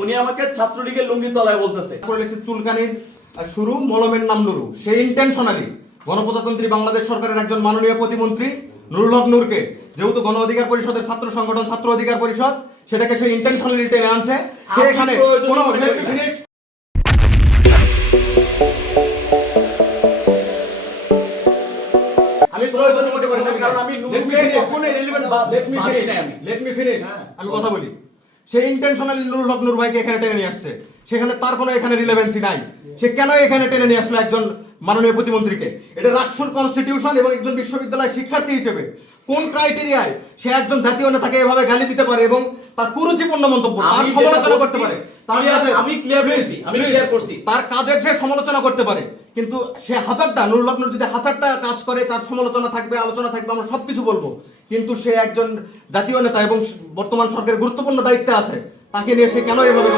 উনি আমাকে ছাত্রলীগের লুঙ্গি তলায় বলতেছে। চুলকানির শুরু মলমের নাম নুরু, সে ইন্টেনশনালি গণপ্রজাতন্ত্রী বাংলাদেশ সরকারের একজন মাননীয় প্রতিমন্ত্রী নুরুল হক নূরকে, যেহেতু গণ অধিকার পরিষদের ছাত্র সংগঠন ছাত্র অধিকার পরিষদ, সেটাকে সে ইন্টেনশনালি টেনে আনছে। সে এখানে কোনো আমি কথা বলি, সে ইন্টেনশনালি নুরুল হক নূর ভাইকে এখানে টেনে নিয়ে আসছে। সেখানে তার কোনো এখানে রিলেভেন্সি নাই। সে কেন এখানে টেনে নিয়ে আসলো একজন মাননীয় প্রতিমন্ত্রীকে? এটা রাষ্ট্র কনস্টিটিউশন এবং একজন বিশ্ববিদ্যালয়ের শিক্ষার্থী হিসেবে কোন ক্রাইটেরিয়ায় সে একজন জাতীয় নেতাকে এভাবে গালি দিতে পারে এবং তার কুরুচিপূর্ণ মন্তব্য, তার সমালোচনা করতে পারে, তার কাজের সে সমালোচনা করতে পারে। কিন্তু সে হাজারটা, নুরুল হক নূর যদি হাজারটা কাজ করে, তার সমালোচনা থাকবে, আলোচনা থাকবে, আমরা সবকিছু বলবো। কিন্তু সে একজন জাতীয় নেতা এবং বর্তমান সরকারের গুরুত্বপূর্ণ দায়িত্বে আছে, তাকে নিয়ে সে কেন এভাবে